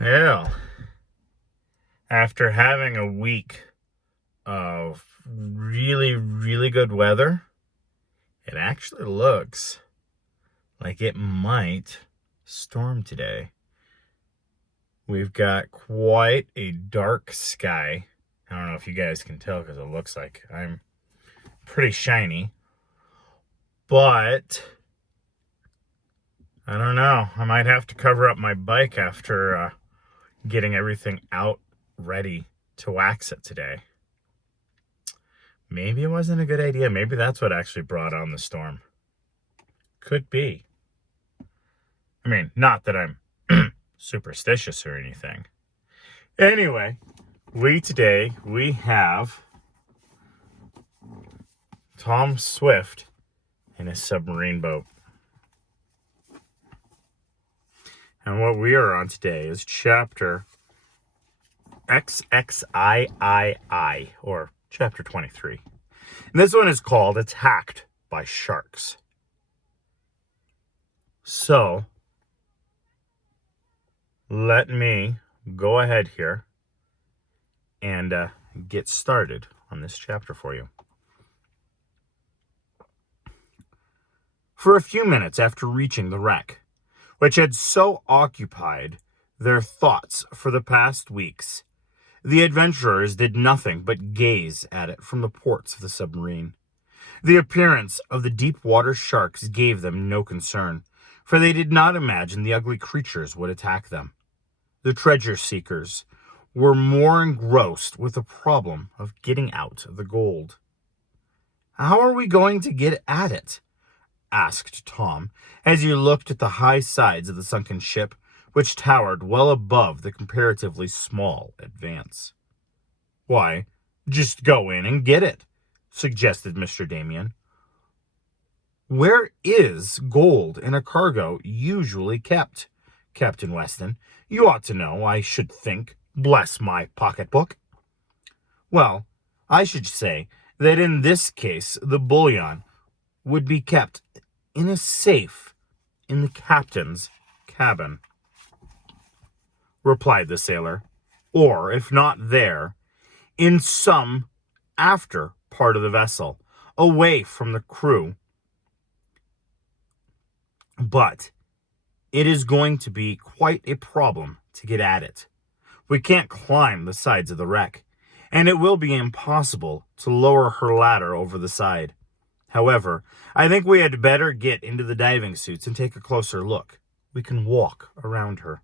Well, after having a week of really, really good weather, it actually looks like it might storm today. We've got quite a dark sky. I don't know if you guys can tell because it looks like I'm pretty shiny. But I don't know. I might have to cover up my bike after getting everything out ready to wax it today. Maybe it wasn't a good idea. Maybe that's what actually brought on the storm. Could be. I mean, not that I'm superstitious or anything. Anyway, today we have Tom Swift in his submarine boat. And what we are on today is chapter XXIII, or chapter 23. And this one is called Attacked by Sharks. So, let me go ahead here and get started on this chapter for you. For a few minutes after reaching the wreck, which had so occupied their thoughts for the past weeks, the adventurers did nothing but gaze at it from the ports of the submarine. The appearance of the deep-water sharks gave them no concern, for they did not imagine the ugly creatures would attack them. The treasure-seekers were more engrossed with the problem of getting out the gold. "How are we going to get at it?" asked Tom, as he looked at the high sides of the sunken ship, which towered well above the comparatively small Advance. "Why, just go in and get it," suggested Mr. Damien. "Where is gold in a cargo usually kept, Captain Weston? You ought to know, I should think. Bless my pocketbook." "Well, I should say that in this case the bullion would be kept in a safe in the captain's cabin," replied the sailor, "or, if not there, in some after part of the vessel, away from the crew. But it is going to be quite a problem to get at it. We can't climb the sides of the wreck, and it will be impossible to lower her ladder over the side. However, I think we had better get into the diving suits and take a closer look. We can walk around her."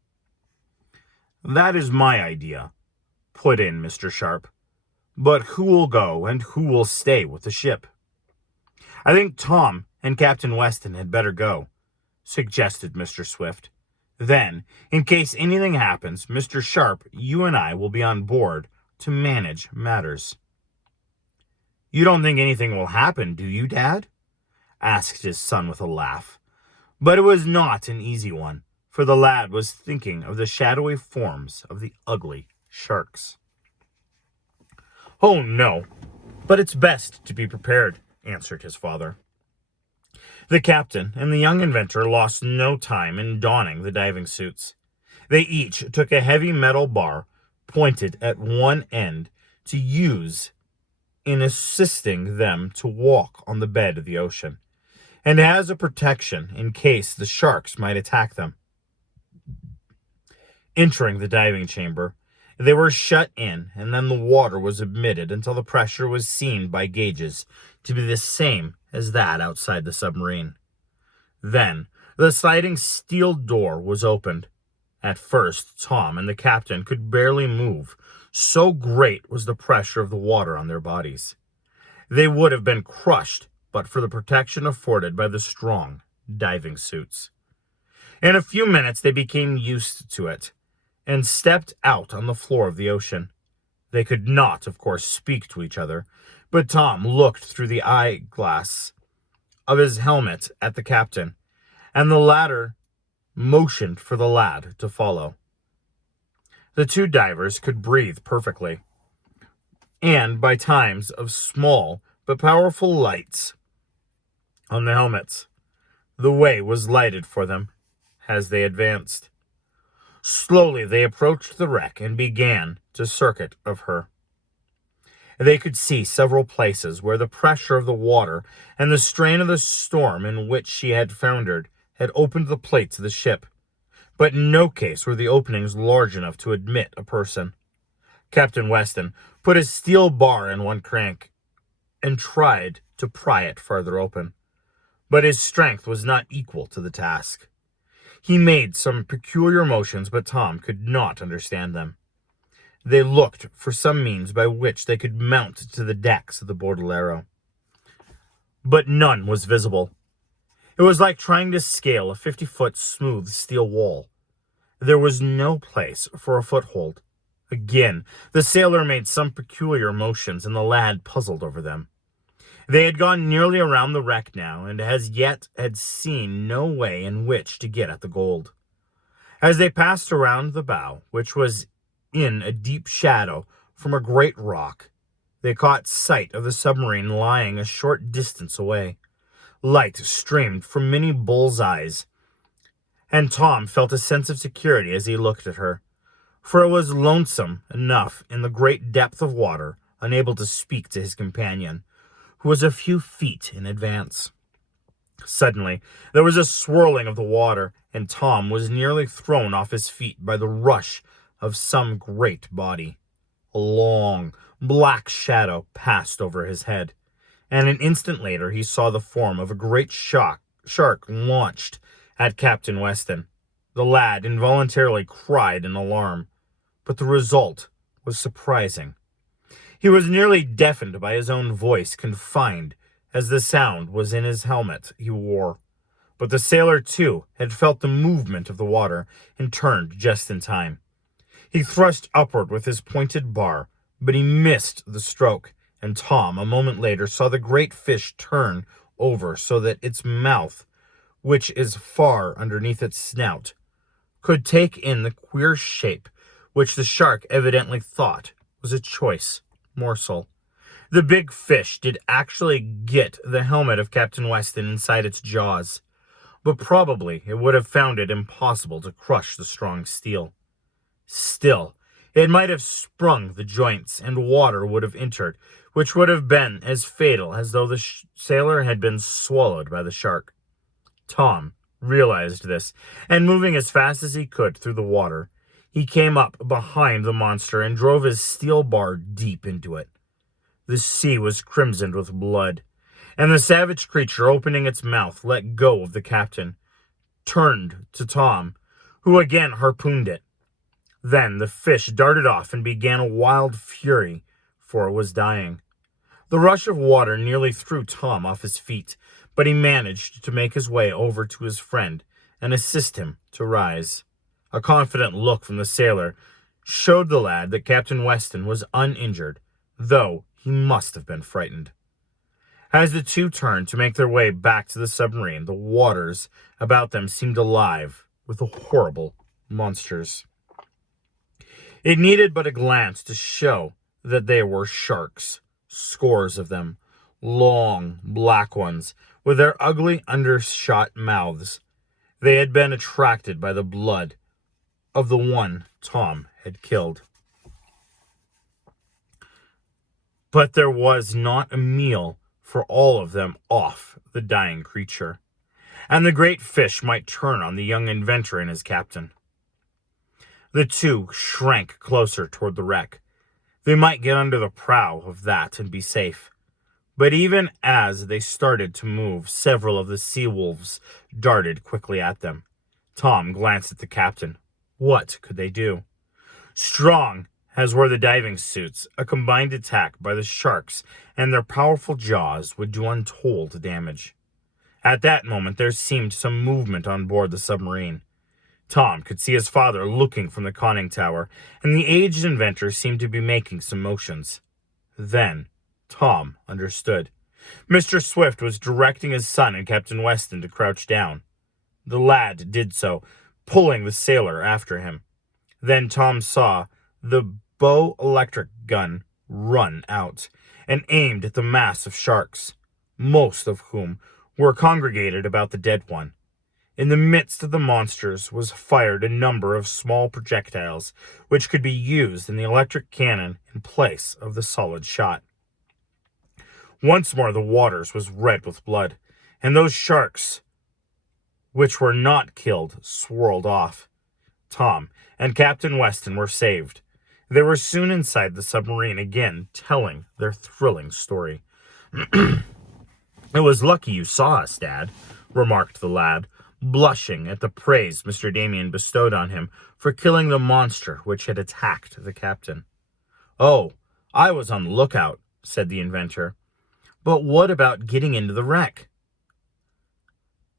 "That is my idea," put in Mr. Sharp. "But who will go and who will stay with the ship?" "I think Tom and Captain Weston had better go," suggested Mr. Swift. "Then, in case anything happens, Mr. Sharp, you and I will be on board to manage matters." "You don't think anything will happen, do you, Dad?" asked his son with a laugh. But it was not an easy one, for the lad was thinking of the shadowy forms of the ugly sharks. "Oh, no, but it's best to be prepared," answered his father. The captain and the young inventor lost no time in donning the diving suits. They each took a heavy metal bar pointed at one end to use in assisting them to walk on the bed of the ocean, and as a protection in case the sharks might attack them. Entering the diving chamber, they were shut in, and then the water was admitted until the pressure was seen by gauges to be the same as that outside the submarine. Then the sliding steel door was opened. At first, Tom and the captain could barely move, so great was the pressure of the water on their bodies. They would have been crushed but for the protection afforded by the strong diving suits. In a few minutes, they became used to it and stepped out on the floor of the ocean. They could not, of course, speak to each other, but Tom looked through the eyeglass of his helmet at the captain, and the latter motioned for the lad to follow. The two divers could breathe perfectly, and by times of small but powerful lights on the helmets, the way was lighted for them as they advanced. Slowly they approached the wreck and began to circuit of her. They could see several places where the pressure of the water and the strain of the storm in which she had foundered had opened the plates of the ship, but in no case were the openings large enough to admit a person. Captain Weston put his steel bar in one crank and tried to pry it farther open, but his strength was not equal to the task. He made some peculiar motions, but Tom could not understand them. They looked for some means by which they could mount to the decks of the Bordelero, but none was visible. It was like trying to scale a 50-foot smooth steel wall. There was no place for a foothold. Again, the sailor made some peculiar motions, and the lad puzzled over them. They had gone nearly around the wreck now, and as yet had seen no way in which to get at the gold. As they passed around the bow, which was in a deep shadow from a great rock, they caught sight of the submarine lying a short distance away. Light streamed from many bull's eyes, and Tom felt a sense of security as he looked at her, for it was lonesome enough in the great depth of water, unable to speak to his companion, who was a few feet in advance. Suddenly, there was a swirling of the water, and Tom was nearly thrown off his feet by the rush of some great body. A long, black shadow passed over his head, and an instant later he saw the form of a great shark launched at Captain Weston. The lad involuntarily cried in alarm, but the result was surprising. He was nearly deafened by his own voice, confined as the sound was in his helmet he wore. But the sailor, too, had felt the movement of the water and turned just in time. He thrust upward with his pointed bar, but he missed the stroke, and Tom, a moment later, saw the great fish turn over so that its mouth, which is far underneath its snout, could take in the queer shape which the shark evidently thought was a choice morsel. The big fish did actually get the helmet of Captain Weston inside its jaws, but probably it would have found it impossible to crush the strong steel. Still, it might have sprung the joints, and water would have entered, which would have been as fatal as though the sailor had been swallowed by the shark. Tom realized this, and moving as fast as he could through the water, he came up behind the monster and drove his steel bar deep into it. The sea was crimsoned with blood, and the savage creature, opening its mouth, let go of the captain, turned to Tom, who again harpooned it. Then the fish darted off and began a wild fury, for it was dying. The rush of water nearly threw Tom off his feet, but he managed to make his way over to his friend and assist him to rise. A confident look from the sailor showed the lad that Captain Weston was uninjured, though he must have been frightened. As the two turned to make their way back to the submarine, the waters about them seemed alive with the horrible monsters. It needed but a glance to show that they were sharks, scores of them, long, black ones, with their ugly undershot mouths. They had been attracted by the blood of the one Tom had killed. But there was not a meal for all of them off the dying creature, and the great fish might turn on the young inventor and his captain. The two shrank closer toward the wreck. They might get under the prow of that and be safe. But even as they started to move, several of the sea wolves darted quickly at them. Tom glanced at the captain. What could they do? Strong as were the diving suits, a combined attack by the sharks and their powerful jaws would do untold damage. At that moment, there seemed some movement on board the submarine. Tom could see his father looking from the conning tower, and the aged inventor seemed to be making some motions. Then Tom understood. Mr. Swift was directing his son and Captain Weston to crouch down. The lad did so, pulling the sailor after him. Then Tom saw the bow electric gun run out and aimed at the mass of sharks, most of whom were congregated about the dead one. In the midst of the monsters was fired a number of small projectiles which could be used in the electric cannon in place of the solid shot. Once more the waters was red with blood, and those sharks which were not killed swirled off. Tom and Captain Weston were saved. They were soon inside the submarine again, telling their thrilling story. "It was lucky you saw us, Dad," remarked the lad, blushing at the praise Mr. Damien bestowed on him for killing the monster which had attacked the captain. "Oh, I was on the lookout," said the inventor. "But what about getting into the wreck?"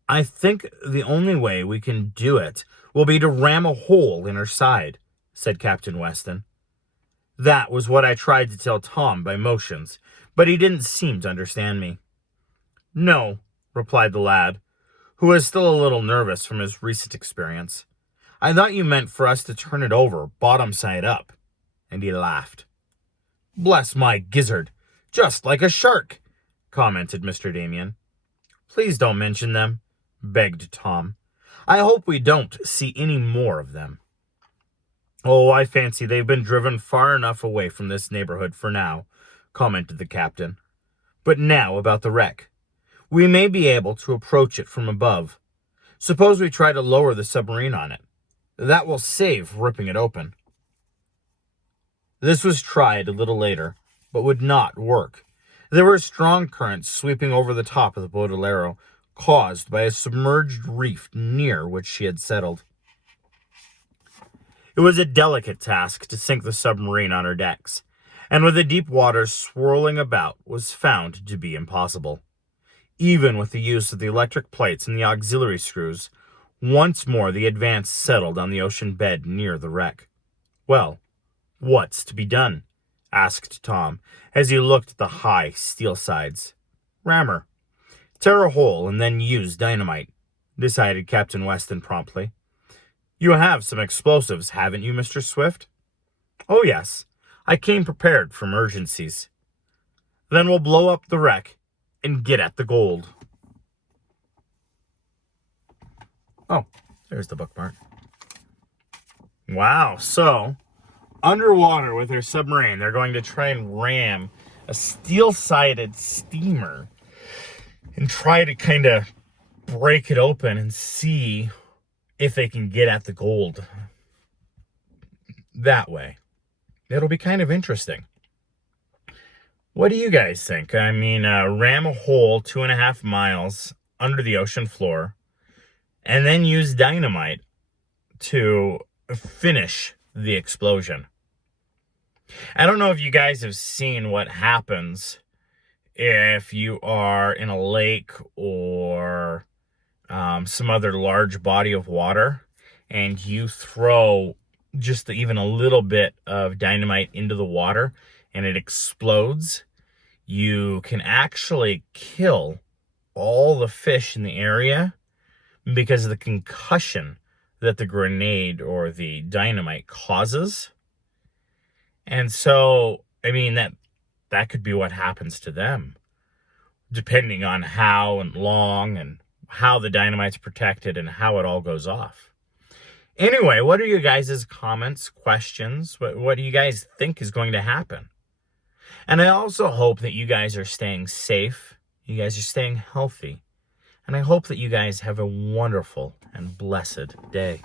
"I think the only way we can do it will be to ram a hole in her side," said Captain Weston. "That was what I tried to tell Tom by motions, but he didn't seem to understand me." "No," replied the lad, who was still a little nervous from his recent experience. "I thought you meant for us to turn it over, bottom side up." And he laughed. "Bless my gizzard, just like a shark," commented Mr. Damien. "Please don't mention them," begged Tom. "I hope we don't see any more of them." "Oh, I fancy they've been driven far enough away from this neighborhood for now," commented the captain. "But now about the wreck. We may be able to approach it from above. Suppose we try to lower the submarine on it. That will save ripping it open." This was tried a little later, but would not work. There were strong currents sweeping over the top of the Baudelaire, caused by a submerged reef near which she had settled. It was a delicate task to sink the submarine on her decks, and with the deep waters swirling about was found to be impossible. Even with the use of the electric plates and the auxiliary screws, once more the Advance settled on the ocean bed near the wreck. "Well, what's to be done?" asked Tom, as he looked at the high steel sides. "Ram her. Tear a hole and then use dynamite," decided Captain Weston promptly. "You have some explosives, haven't you, Mr. Swift?" "Oh, yes. I came prepared for emergencies." "Then we'll blow up the wreck and get at the gold." Oh, there's the bookmark. Wow, so underwater with their submarine, they're going to try and ram a steel-sided steamer and try to kind of break it open and see if they can get at the gold that way. It'll be kind of interesting. What do you guys think? I mean, ram a hole 2.5 miles under the ocean floor and then use dynamite to finish the explosion. I don't know if you guys have seen what happens if you are in a lake or some other large body of water and you throw just even a little bit of dynamite into the water and it explodes. You can actually kill all the fish in the area because of the concussion that the grenade or the dynamite causes. And so, I mean, that could be what happens to them, depending on how and long and how the dynamite's protected and how it all goes off. Anyway, what are your guys' comments, questions? What do you guys think is going to happen? And I also hope that you guys are staying safe, you guys are staying healthy, and I hope that you guys have a wonderful and blessed day.